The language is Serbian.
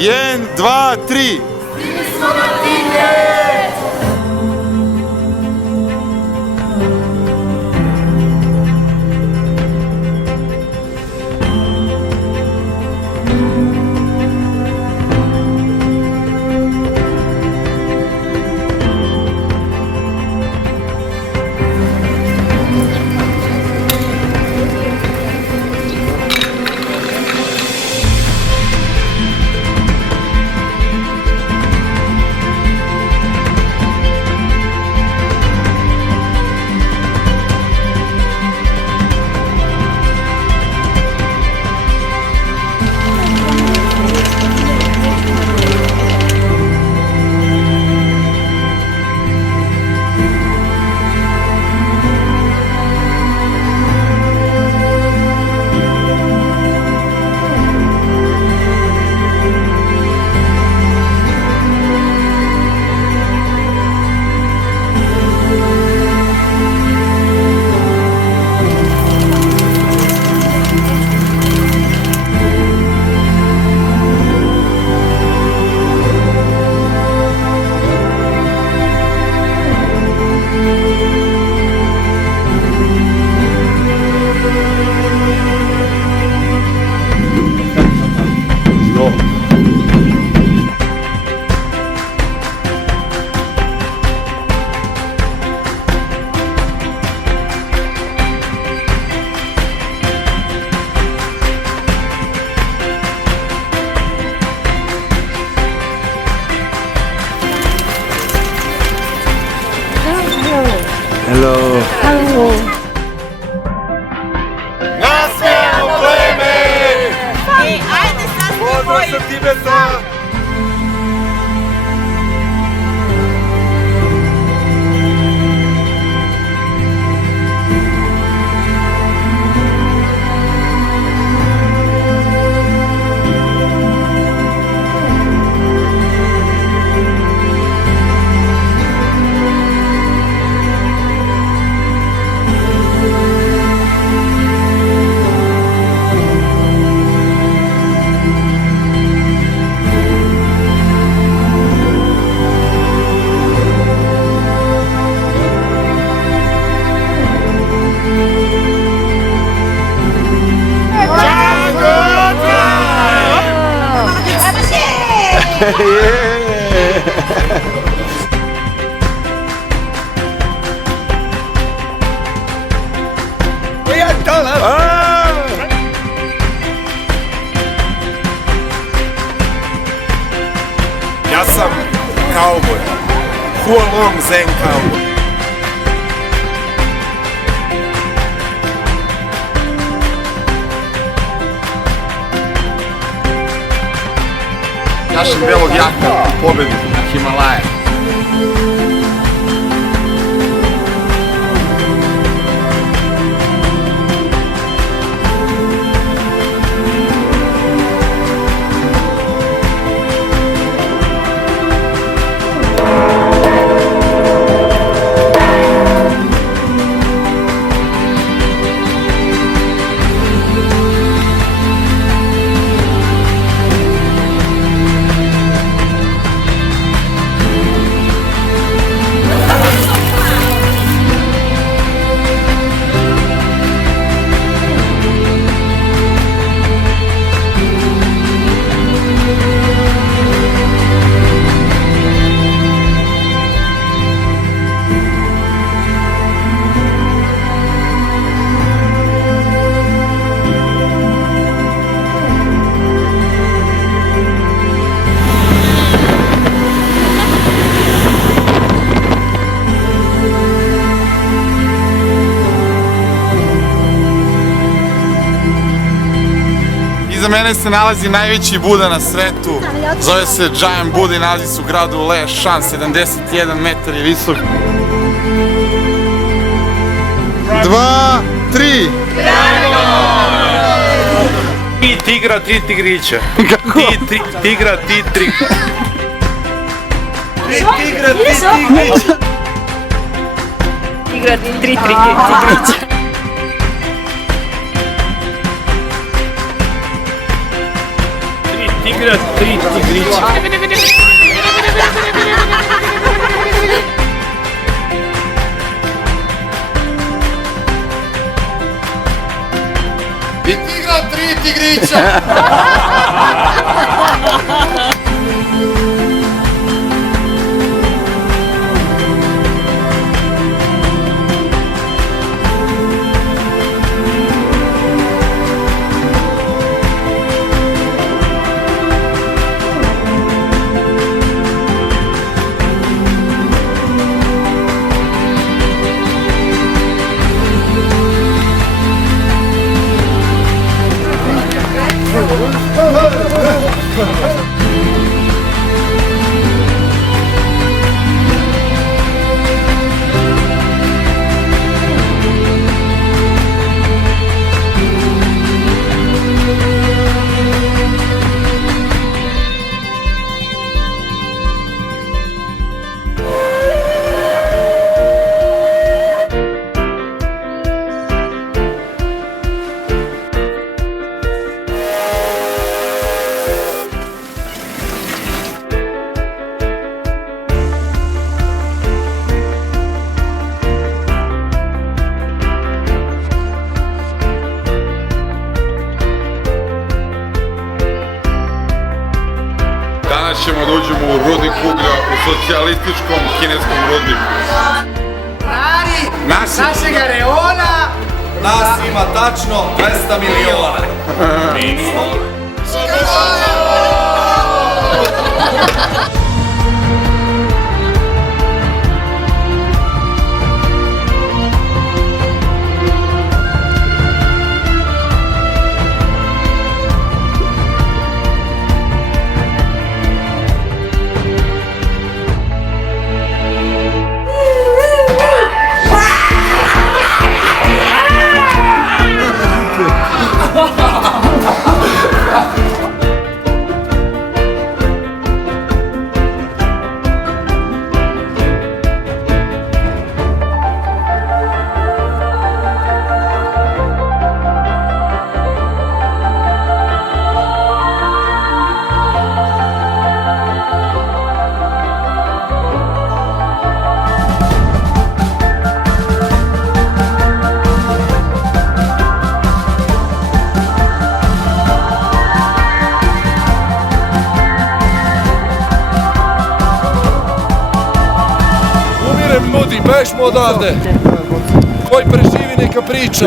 1, 2, 3. Hello. Hello. Nasmijemo pleme! Ajde, sad Pozdrav sa Tibeta! Ja sam kauboj, Hualong Zen kauboj. Našem belog jaka pobedu na Himalaje. Iza mene se nalazi najveći Buda na svetu. Zove se Giant Buda i nalazi se u gradu Leshan, 71 metar je visok. 2, 3. Tri tigra, tri tigrića. Tigra, tri tigra. Tigra, tri tigrića. Tigra, tri tigrića. Tigra, 3 tigrića. I tigra, 3 tigrića. Danas ćemo da uđemo u rudnik uglja u socijalističkom kineskom rudniku. Našega reona nas ima tačno 200 miliona. Ljudi, bežmo odavde. Koji preživi neka priča.